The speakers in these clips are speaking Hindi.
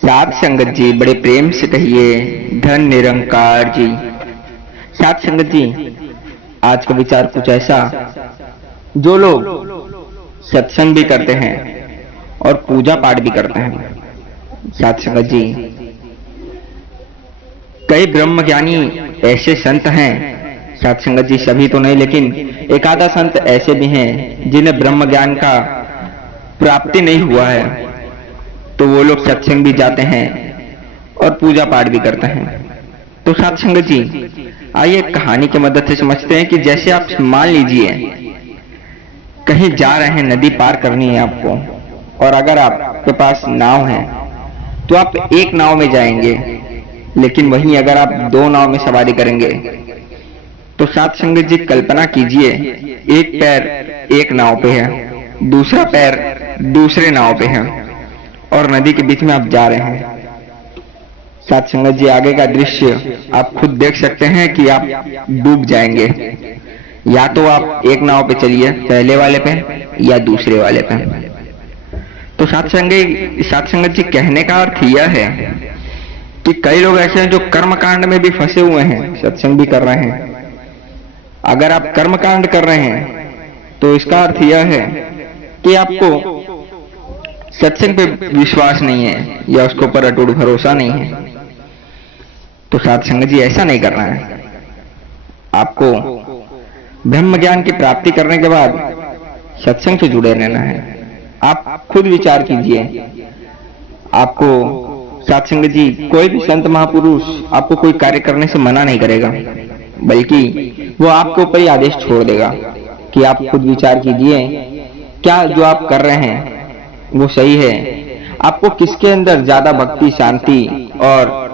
साध संगत जी बड़े प्रेम से कहिए, धन निरंकार जी। साध संगत जी, आज का विचार कुछ ऐसा, जो लोग सत्संग भी करते हैं और पूजा पाठ भी करते हैं। साध संगत जी, कई ब्रह्म ज्ञानी ऐसे संत हैं, साध संगत जी सभी तो नहीं, लेकिन एक आधा संत ऐसे भी हैं जिन्हें ब्रह्म ज्ञान का प्राप्ति नहीं हुआ है, तो वो लोग सत्संग भी जाते हैं और पूजा पाठ भी करते हैं। तो साध संगत जी, आइए कहानी की मदद से समझते हैं कि जैसे आप मान लीजिए कहीं जा रहे हैं, नदी पार करनी है आपको, और अगर आपके पास नाव है तो आप एक नाव में जाएंगे, लेकिन वहीं अगर आप दो नाव में सवारी करेंगे तो साध संगत जी कल्पना कीजिए, एक पैर एक नाव पे है, दूसरा पैर दूसरे नाव पे है और नदी के बीच में आप जा रहे हैं। साध संगत जी, आगे का दृश्य आप खुद देख सकते हैं कि आप डूब जाएंगे। या तो आप एक नाव पे चलिए, पहले वाले पे या दूसरे वाले पे। तो साध संगत जी, कहने का अर्थ यह है कि कई लोग ऐसे हैं जो कर्मकांड में भी फंसे हुए हैं, सत्संग भी कर रहे हैं। अगर आप कर्मकांड कर रहे हैं तो इसका अर्थ यह है कि आपको सत्संग पे विश्वास नहीं है या उसके ऊपर अटूट भरोसा नहीं है। तो साध संगत जी, ऐसा नहीं करना है। आपको ब्रह्म ज्ञान की प्राप्ति करने के बाद सत्संग से जुड़े रहना है। आप खुद विचार कीजिए, आपको साध संगत जी कोई भी संत महापुरुष आपको कोई कार्य करने से मना नहीं करेगा, बल्कि वो आपके ऊपर ही आदेश छोड़ देगा कि आप खुद विचार कीजिए, क्या जो आप कर रहे हैं वो सही है? आपको किसके अंदर ज्यादा भक्ति, शांति और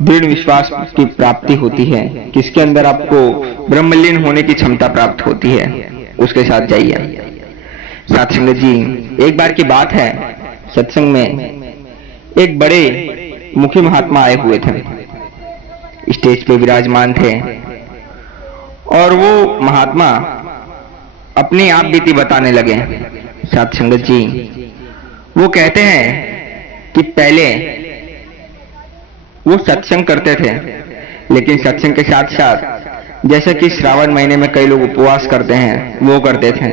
दृढ़ विश्वास की प्राप्ति होती है? किसके अंदर आपको ब्रह्मलीन होने की क्षमता प्राप्त होती है? उसके साथ जाइए। साध संगत जी, एक बार की बात है, सत्संग में एक बड़े मुखी महात्मा आए हुए थे, स्टेज पे विराजमान थे, और वो महात्मा अपनी आप बीती बताने लगे। साध संगत जी, वो कहते हैं कि पहले वो सत्संग करते थे, लेकिन सत्संग के साथ साथ जैसे कि श्रावण महीने में कई लोग उपवास करते हैं, वो करते थे।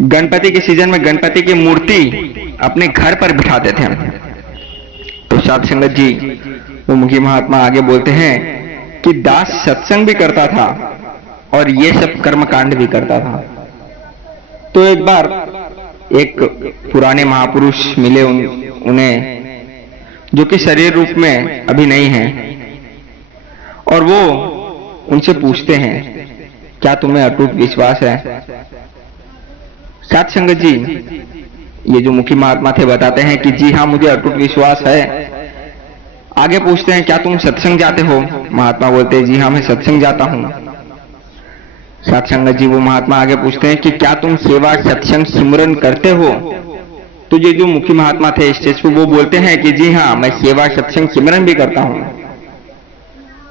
गणपति के सीजन में गणपति की मूर्ति अपने घर पर बिठाते थे। तो साध संगत जी, वो मुखी महात्मा आगे बोलते हैं कि दास सत्संग भी करता था और ये सब कर्मकांड भी करता था। तो एक बार एक पुराने महापुरुष मिले उन्हें, जो कि शरीर रूप में अभी नहीं है, और वो उनसे पूछते हैं, क्या तुम्हें अटूट विश्वास है? साध संगत जी, ये जो मुखी महात्मा थे बताते हैं कि जी हाँ, मुझे अटूट विश्वास है। आगे पूछते हैं, क्या तुम सत्संग जाते हो? महात्मा बोलते हैं, जी हाँ, मैं सत्संग जाता हूँ। साध संगत जी, वो महात्मा आगे पूछते हैं कि क्या तुम सेवा, सत्संग, सिमरन करते हो? तो ये जो मुखी महात्मा थे स्टेज पे, वो बोलते हैं कि जी हाँ, मैं सेवा, सत्संग, सिमरन भी करता हूँ।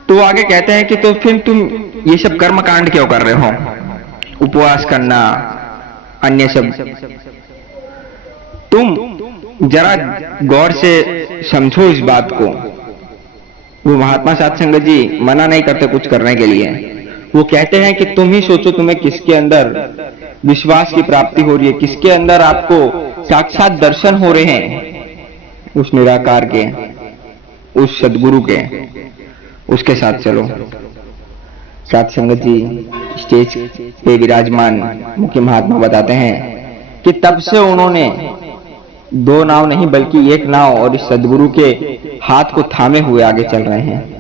तो वो आगे कहते हैं कि तो फिर तुम ये सब कर्मकांड क्यों कर रहे हो? उपवास करना, अन्य सब। तुम जरा गौर से समझो इस बात को। वो महात्मा साध संगत जी मना नहीं करते कुछ करने के लिए। वो कहते हैं कि तुम ही सोचो, तुम्हें किसके अंदर विश्वास की प्राप्ति हो रही है, किसके अंदर आपको साक्षात दर्शन हो रहे हैं, उस निराकार के, उस सदगुरु के, उसके साथ चलो। साध संगत जी, स्टेज पे विराजमान मुख्य महात्मा बताते हैं कि तब से उन्होंने दो नाव नहीं बल्कि एक नाव और इस सदगुरु के हाथ को थामे हुए आगे चल रहे हैं।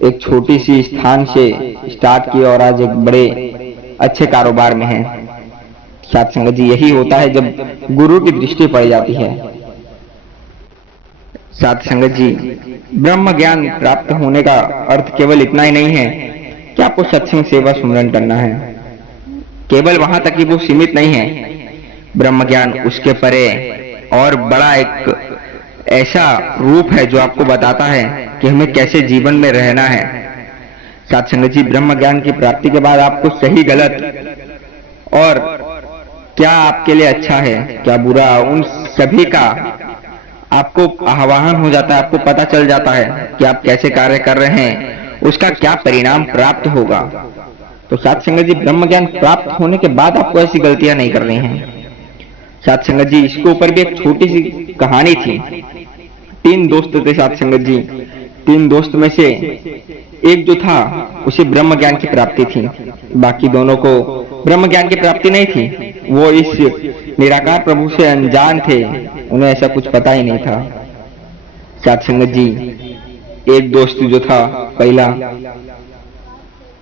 एक छोटी सी स्थान से स्टार्ट किया और आज एक बड़े अच्छे कारोबार में है। साध संगत जी, यही होता है जब गुरु की दृष्टि पड़ जाती है। साध संगत जी, ब्रह्म ज्ञान प्राप्त होने का अर्थ केवल इतना ही नहीं है कि आपको सत्संग, सेवा, सुमरन करना है। केवल वहां तक ही वो सीमित नहीं है। ब्रह्म ज्ञान उसके परे और बड़ा एक ऐसा रूप है जो आपको बताता है कि हमें कैसे जीवन में रहना है। साध संगत जी, ब्रह्म ज्ञान की प्राप्ति के बाद आपको सही, गलत और क्या आपके लिए अच्छा है, क्या बुरा, उन सभी का आपको आह्वान हो जाता है, आपको पता चल जाता है कि आप कैसे कार्य कर रहे हैं, उसका क्या परिणाम प्राप्त होगा। तो साथ संगत जी, ब्रह्म ज्ञान प्राप्त होने के बाद आपको ऐसी गलतियां नहीं करनी है। साथ संगत जी, इसके ऊपर भी एक छोटी सी कहानी थी। 3 दोस्त थे साथ संगत जी। 3 दोस्त में से एक जो था उसे ब्रह्म ज्ञान की प्राप्ति थी, बाकी दोनों को ब्रह्म ज्ञान की प्राप्ति नहीं थी। वो इस निराकार प्रभु से अनजान थे, उन्हें ऐसा कुछ पता ही नहीं था। साथ संगत जी, एक दोस्त जो था पहला,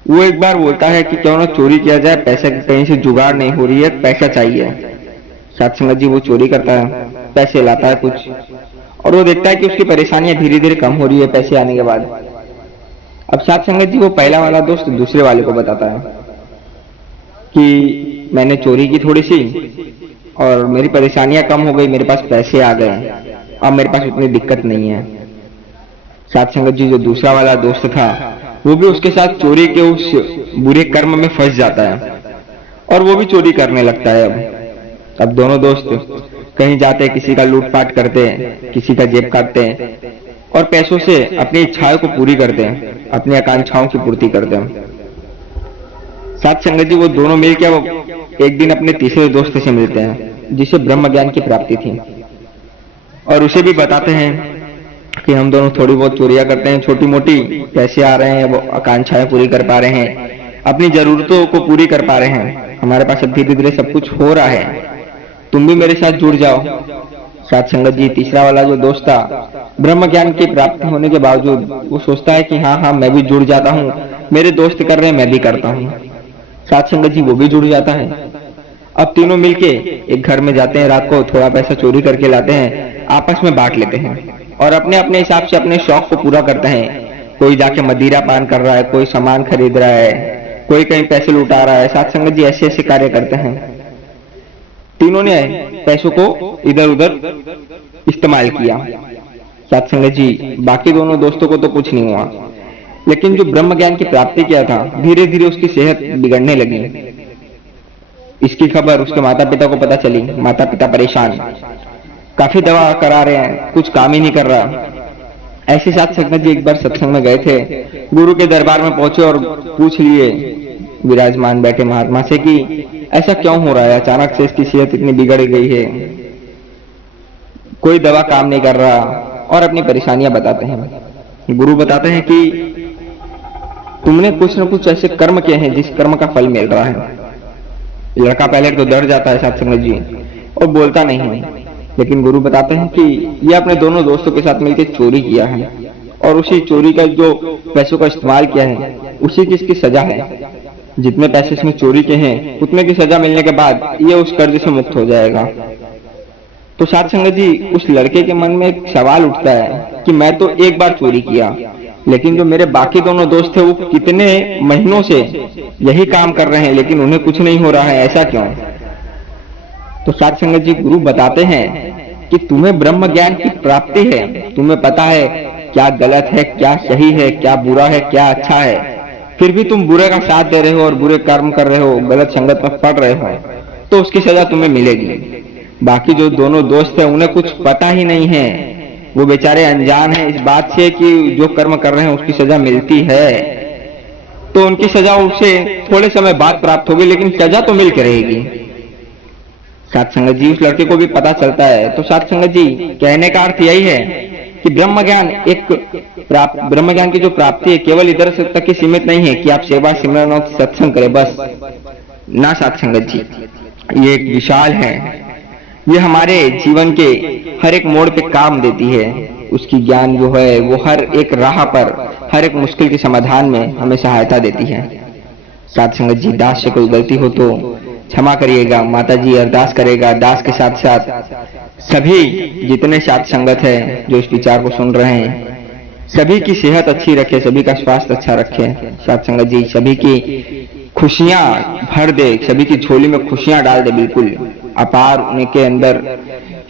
वो एक बार बोलता है कि क्यों ना चोरी किया जाए, पैसे कहीं से जुगाड़ नहीं हो रही है, पैसा चाहिए। साथ संगत जी, वो चोरी करता है, पैसे लाता है कुछ, और वो देखता है कि उसकी परेशानियां धीरे धीरे कम हो रही है पैसे आने के बाद। अब साथ संगत जी, वो पहला वाला दोस्त दूसरे वाले को बताता है कि मैंने चोरी की थोड़ी सी और मेरी परेशानियां कम हो गई, मेरे पास पैसे आ गए, अब मेरे पास उतनी दिक्कत नहीं है। साथ संगत जी, जो दूसरा वाला दोस्त था वो भी उसके साथ चोरी के उस बुरे कर्म में फंस जाता है और वो भी चोरी करने लगता है। अब दोनों दोस्त कहीं जाते हैं, किसी का लूटपाट करते हैं, किसी का जेब काटते हैं और पैसों से अपनी इच्छाओं को पूरी करते हैं, अपनी आकांक्षाओं की पूर्ति करते हैं। साथ संगत जी, वो दोनों मिलकर एक दिन अपने तीसरे दोस्त से मिलते हैं जिसे ब्रह्म ज्ञान की प्राप्ति थी, और उसे भी बताते हैं कि हम दोनों थोड़ी बहुत चोरियां करते हैं, छोटी मोटी, पैसे आ रहे हैं, वो आकांक्षाएं पूरी कर पा रहे हैं, अपनी जरूरतों को पूरी कर पा रहे हैं, हमारे पास अब धीरे धीरे सब कुछ हो रहा है, तुम भी मेरे साथ जुड़ जाओ। साथ संगत जी, तीसरा वाला जो दोस्त था, ब्रह्म ज्ञान की प्राप्ति होने के बावजूद वो सोचता है कि हाँ हाँ मैं भी जुड़ जाता हूँ, मेरे दोस्त कर रहे हैं मैं भी करता हूँ। साथ संगत जी, वो भी जुड़ जाता है। अब तीनों मिलके एक घर में जाते हैं, रात को थोड़ा पैसा चोरी करके लाते हैं, आपस में बांट लेते हैं और अपने अपने हिसाब से अपने शौक को पूरा करते हैं। कोई जाके मदिरा पान कर रहा है, कोई सामान खरीद रहा है, कोई कहीं पैसे लुटा रहा है। साथ संगत जी, ऐसे ऐसे कार्य करते हैं। तीनों ने पैसों को इधर उधर इस्तेमाल किया। साथ संगत जी, बाकी दोनों दोस्तों को तो कुछ नहीं हुआ, लेकिन जो ब्रह्म ज्ञान की प्राप्ति किया था, धीरे धीरे उसकी सेहत बिगड़ने लगी। इसकी खबर उसके माता पिता को पता चली। माता पिता परेशान, काफी दवा करा रहे हैं, कुछ काम ही नहीं कर रहा। ऐसे साथ संगत जी एक बार सत्संग में गए थे, गुरु के दरबार में पहुंचे और पूछ लिए विराजमान बैठे महात्मा से कि ऐसा क्यों हो रहा है, अचानक से इसकी सेहत इतनी बिगड़ गई है, कोई दवा काम नहीं कर रहा, और अपनी परेशानियां बताते हैं। गुरु बताते हैं कि तुमने कुछ न कुछ ऐसे कर्म किए हैं जिस कर्म का फल मिल रहा है। लड़का पहले तो डर जाता है साथ संगत जी और बोलता नहीं है, लेकिन गुरु बताते हैं कि ये अपने दोनों दोस्तों के साथ मिलकर चोरी किया है और उसी चोरी का जो पैसों का इस्तेमाल किया है उसी की इसकी सजा है। जितने पैसे इसमें चोरी के हैं उतने की सजा मिलने के बाद ये उस कर्ज से मुक्त हो जाएगा। तो साथ संगत जी, उस लड़के के मन में एक सवाल उठता है कि मैं तो एक बार चोरी किया, लेकिन जो मेरे बाकी दोनों दोस्त थे वो कितने महीनों से यही काम कर रहे हैं लेकिन उन्हें कुछ नहीं हो रहा है, ऐसा क्यों? तो साथ संगत जी, गुरु बताते हैं कि तुम्हें ब्रह्म ज्ञान की प्राप्ति है, तुम्हें पता है क्या गलत है, क्या सही है, क्या बुरा है, क्या अच्छा है, फिर भी तुम बुरे का साथ दे रहे हो और बुरे कर्म कर रहे हो, गलत संगत में पड़ रहे हो, तो उसकी सजा तुम्हें मिलेगी। बाकी जो दोनों दोस्त हैं उन्हें कुछ पता ही नहीं है, वो बेचारे अनजान हैं इस बात से कि जो कर्म कर रहे हैं उसकी सजा मिलती है, तो उनकी सजा उसे थोड़े समय बाद प्राप्त होगी, लेकिन सजा तो मिल के रहेगी। साथ संगत जी, उस लड़के को भी पता चलता है। तो साथ संगत जी, कहने का अर्थ यही है कि ब्रह्म ज्ञान की जो प्राप्ति है केवल इधर से तक ही सीमित नहीं है कि आप सेवा सिमरन और सत्संग करें बस ना। साथ संगत जी, ये एक विशाल है, ये हमारे जीवन के हर एक मोड़ पे काम देती है। उसकी ज्ञान जो है वो हर एक राह पर, हर एक मुश्किल के समाधान में हमें सहायता देती है। साथ संगत जी, दास से कोई गलती हो तो क्षमा करिएगा। माता जी अरदास करेगा दास के साथ साथ सभी जितने साथ संगत है जो इस विचार को सुन रहे हैं, सभी की सेहत अच्छी रखे, सभी का स्वास्थ्य अच्छा रखे। साथ संगत जी, सभी की खुशियां भर दे, सभी की झोली में खुशियां डाल दे, बिल्कुल अपार उनके अंदर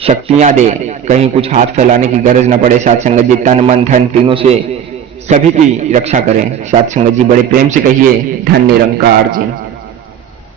शक्तियां दे, कहीं कुछ हाथ फैलाने की गरज न पड़े। साथ संगत जी, तन मन धन तीनों से सभी की रक्षा करें। साथ संगत जी, बड़े प्रेम से कहिए धन निरंकार जी।